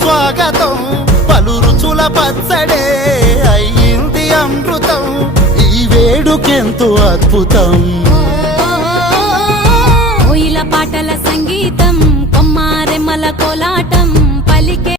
స్వాగతం పలు రుచుల పచ్చడే అయ్యింది అమృతం ఈ వేడుకెంతో అద్భుతం కోయిల పాటల సంగీతం కొమ్మారెమ్మల కోలాటం పలికే